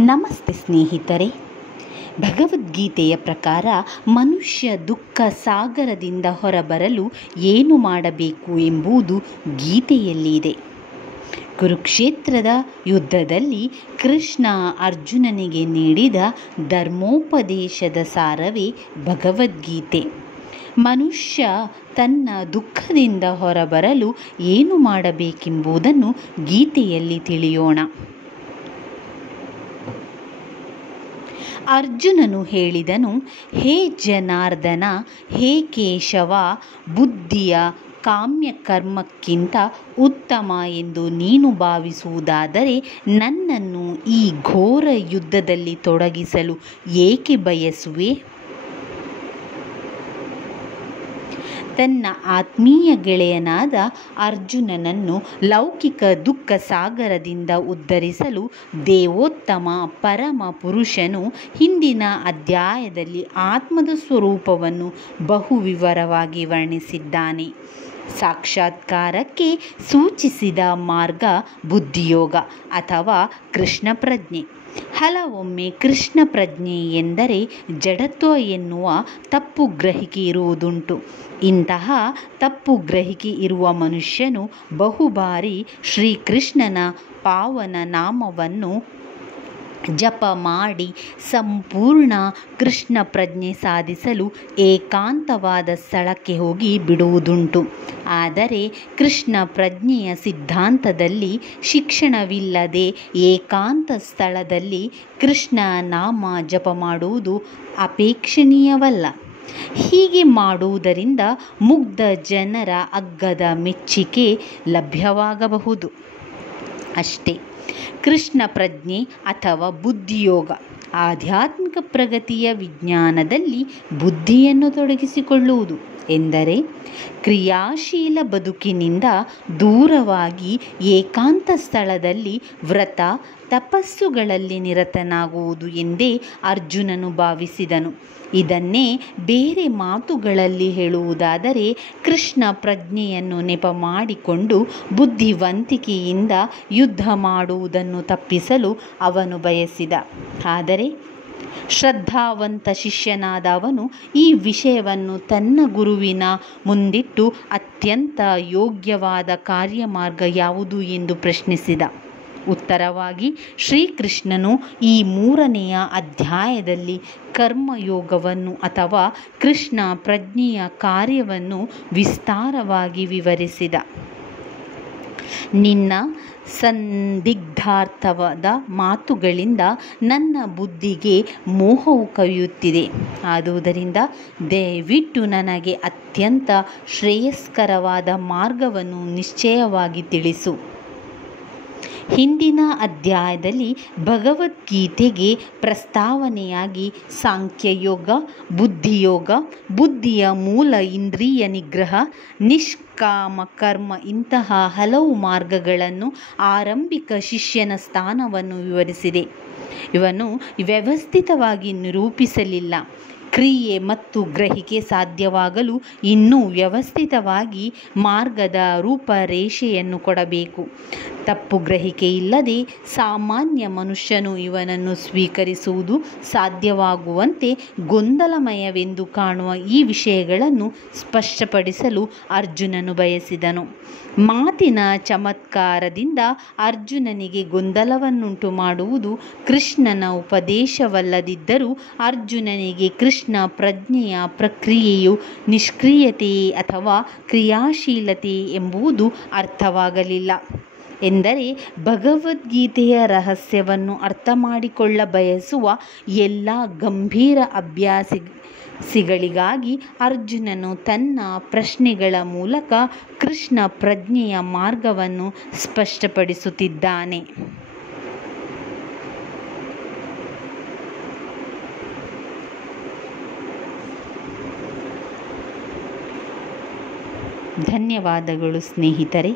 ನಮಸ್ತೆ ಸ್ನೇಹಿತರೆ. ಭಗವದ್ಗೀತೆಯ ಪ್ರಕಾರ ಮನುಷ್ಯ ದುಃಖ ಸಾಗರದಿಂದ ಹೊರಬರಲು ಏನು ಮಾಡಬೇಕು ಎಂಬುದು ಗೀತೆಯಲ್ಲಿದೆ. ಕುರುಕ್ಷೇತ್ರದ ಯುದ್ಧದಲ್ಲಿ ಕೃಷ್ಣ ಅರ್ಜುನನಿಗೆ ನೀಡಿದ ಧರ್ಮೋಪದೇಶದ ಸಾರವೇ ಭಗವದ್ಗೀತೆ. ಮನುಷ್ಯ ತನ್ನ ದುಃಖದಿಂದ ಹೊರಬರಲು ಏನು ಮಾಡಬೇಕೆಂಬುದನ್ನು ಗೀತೆಯಲ್ಲಿ ತಿಳಿಯೋಣ. ಅರ್ಜುನನು ಹೇಳಿದನು, ಹೇ ಜನಾರ್ದನ, ಹೇ ಕೇಶವ, ಬುದ್ಧಿಯ ಕಾಮ್ಯಕರ್ಮಕ್ಕಿಂತ ಉತ್ತಮ ಎಂದು ನೀನು ಭಾವಿಸುವುದಾದರೆ ನನ್ನನ್ನು ಈ ಘೋರ ಯುದ್ಧದಲ್ಲಿ ತೊಡಗಿಸಲು ಏಕೆ ಬಯಸುವೆ? ತನ್ನ ಆತ್ಮೀಯ ಗೆಳೆಯನಾದ ಅರ್ಜುನನನ್ನು ಲೌಕಿಕ ದುಃಖ ಸಾಗರದಿಂದ ಉದ್ಧರಿಸಲು ದೇವೋತ್ತಮ ಪರಮ ಪುರುಷನು ಹಿಂದಿನ ಅಧ್ಯಾಯದಲ್ಲಿ ಆತ್ಮದ ಸ್ವರೂಪವನ್ನು ಬಹು ವಿವರವಾಗಿ ವರ್ಣಿಸಿದ್ದಾನೆ. ಸಾಕ್ಷಾತ್ಕಾರಕ್ಕೆ ಸೂಚಿಸಿದ ಮಾರ್ಗ ಬುದ್ಧಿಯೋಗ ಅಥವಾ ಕೃಷ್ಣ ಪ್ರಜ್ಞೆ. ಹಲವೊಮ್ಮೆ ಕೃಷ್ಣ ಪ್ರಜ್ಞೆ ಎಂದರೆ ಜಡತ್ವ ಎನ್ನುವ ತಪ್ಪು ಗ್ರಹಿಕೆ ಇರುವುದುಂಟು. ಇಂತಹ ತಪ್ಪು ಗ್ರಹಿಕೆ ಇರುವ ಮನುಷ್ಯನು ಬಹುಬಾರಿ ಶ್ರೀಕೃಷ್ಣನ ಪಾವನ ನಾಮವನ್ನು ಜಪ ಮಾಡಿ ಸಂಪೂರ್ಣ ಕೃಷ್ಣ ಪ್ರಜ್ಞೆ ಸಾಧಿಸಲು ಏಕಾಂತವಾದ ಸ್ಥಳಕ್ಕೆ ಹೋಗಿ ಬಿಡುವುದುಂಟು. ಆದರೆ ಕೃಷ್ಣ ಪ್ರಜ್ಞೆಯ ಸಿದ್ಧಾಂತದಲ್ಲಿ ಶಿಕ್ಷಣವಿಲ್ಲದೆ ಏಕಾಂತ ಸ್ಥಳದಲ್ಲಿ ಕೃಷ್ಣ ನಾಮ ಜಪ ಮಾಡುವುದು ಅಪೇಕ್ಷಣೀಯವಲ್ಲ. ಹೀಗೆ ಮಾಡುವುದರಿಂದ ಮುಗ್ಧ ಜನರ ಅಗ್ಗದ ಮೆಚ್ಚುಗೆ ಲಭ್ಯವಾಗಬಹುದು ಅಷ್ಟೇ. ಕೃಷ್ಣ ಪ್ರಜ್ಞೆ ಅಥವಾ ಬುದ್ಧಿಯೋಗ ಆಧ್ಯಾತ್ಮಿಕ ಪ್ರಗತಿಯ ವಿಜ್ಞಾನದಲ್ಲಿ ಬುದ್ಧಿಯನ್ನು ತೊಡಗಿಸಿಕೊಳ್ಳುವುದು ಎಂದರೆ ಕ್ರಿಯಾಶೀಲ ಬದುಕಿನಿಂದ ದೂರವಾಗಿ ಏಕಾಂತ ಸ್ಥಳದಲ್ಲಿ ವ್ರತ ತಪಸ್ಸುಗಳಲ್ಲಿ ನಿರತನಾಗುವುದು ಎಂದೇ ಅರ್ಜುನನು ಭಾವಿಸಿದನು. ಇದನ್ನೇ ಬೇರೆ ಮಾತುಗಳಲ್ಲಿ ಹೇಳುವುದಾದರೆ ಕೃಷ್ಣ ಪ್ರಜ್ಞೆಯನ್ನು ನೆಪ ಮಾಡಿಕೊಂಡು ಬುದ್ಧಿವಂತಿಕೆಯಿಂದ ಯುದ್ಧ ಮಾಡುವುದನ್ನು ತಪ್ಪಿಸಲು ಅವನು ಬಯಸಿದ. ಆದರೆ ಶ್ರದ್ಧಾವಂತ ಶಿಷ್ಯನಾದ ಅವನು ಈ ವಿಷಯವನ್ನು ತನ್ನ ಗುರುವಿನ ಮುಂದಿಟ್ಟು ಅತ್ಯಂತ ಯೋಗ್ಯವಾದ ಕಾರ್ಯಮಾರ್ಗ ಯಾವುದು ಎಂದು ಪ್ರಶ್ನಿಸಿದ. ಉತ್ತರವಾಗಿ ಶ್ರೀಕೃಷ್ಣನು ಈ 3ನೆಯ ಅಧ್ಯಾಯದಲ್ಲಿ ಕರ್ಮಯೋಗವನ್ನು ಅಥವಾ ಕೃಷ್ಣ ಪ್ರಜ್ಞೆಯ ಕಾರ್ಯವನ್ನು ವಿಸ್ತಾರವಾಗಿ ವಿವರಿಸಿದ. ನಿನ್ನ ಸಂದಿಗ್ಧಾರ್ಥವಾದ ಮಾತುಗಳಿಂದ ನನ್ನ ಬುದ್ಧಿಗೆ ಮೋಹವು ಕವಿಯುತ್ತಿದೆ. ಆದುದರಿಂದ ದಯವಿಟ್ಟು ನನಗೆ ಅತ್ಯಂತ ಶ್ರೇಯಸ್ಕರವಾದ ಮಾರ್ಗವನ್ನು ನಿಶ್ಚಯವಾಗಿ ತಿಳಿಸು. ಹಿಂದಿನ ಅಧ್ಯಾಯದಲ್ಲಿ ಭಗವದ್ಗೀತೆಗೆ ಪ್ರಸ್ತಾವನೆಯಾಗಿ ಸಾಂಖ್ಯಯೋಗ, ಬುದ್ಧಿಯೋಗ, ಬುದ್ಧಿಯ ಮೂಲ ಇಂದ್ರಿಯ ನಿಗ್ರಹ, ನಿಷ್ಕಾಮ ಕರ್ಮ ಇಂತಹ ಹಲವು ಮಾರ್ಗಗಳನ್ನು ಆರಂಭಿಕ ಶಿಷ್ಯನ ಸ್ಥಾನವನ್ನು ವಿವರಿಸಿದೆ. ಇವನ್ನು ವ್ಯವಸ್ಥಿತವಾಗಿ ನಿರೂಪಿಸಲಿಲ್ಲ. ಕ್ರಿಯೆ ಮತ್ತು ಗ್ರಹಿಕೆ ಸಾಧ್ಯವಾಗಲು ಇನ್ನೂ ವ್ಯವಸ್ಥಿತವಾಗಿ ಮಾರ್ಗದ ರೂಪರೇಷೆಯನ್ನು ಕೊಡಬೇಕು. ತಪ್ಪು ಗ್ರಹಿಕೆ ಇಲ್ಲದೆ ಸಾಮಾನ್ಯ ಮನುಷ್ಯನು ಇವನನ್ನು ಸ್ವೀಕರಿಸುವುದು ಸಾಧ್ಯವಾಗುವಂತೆ ಗೊಂದಲಮಯವೆಂದು ಕಾಣುವ ಈ ವಿಷಯಗಳನ್ನು ಸ್ಪಷ್ಟಪಡಿಸಲು ಅರ್ಜುನನು ಬಯಸಿದನು. ಮಾತಿನ ಚಮತ್ಕಾರದಿಂದ ಅರ್ಜುನನಿಗೆ ಗೊಂದಲವನ್ನುಂಟು ಮಾಡುವುದು ಕೃಷ್ಣನ ಉಪದೇಶವಲ್ಲದಿದ್ದರೂ ಅರ್ಜುನನಿಗೆ ಕೃಷ್ಣ ಪ್ರಜ್ಞೆಯ ಪ್ರಕ್ರಿಯೆಯು ನಿಷ್ಕ್ರಿಯತೆ ಅಥವಾ ಕ್ರಿಯಾಶೀಲತೆ ಎಂಬುದು ಅರ್ಥವಾಗಲಿಲ್ಲ. ಎಂದರೆ ಭಗವದ್ಗೀತೆಯ ರಹಸ್ಯವನ್ನು ಅರ್ಥ ಮಾಡಿಕೊಳ್ಳ ಬಯಸುವ ಎಲ್ಲ ಗಂಭೀರ ಅಭ್ಯಾಸಿಗಳಿಗಾಗಿ ಅರ್ಜುನನು ತನ್ನ ಪ್ರಶ್ನೆಗಳ ಮೂಲಕ ಕೃಷ್ಣ ಪ್ರಜ್ಞೆಯ ಮಾರ್ಗವನ್ನು ಸ್ಪಷ್ಟಪಡಿಸುತ್ತಿದ್ದಾನೆ. ಧನ್ಯವಾದಗಳು ಸ್ನೇಹಿತರೆ.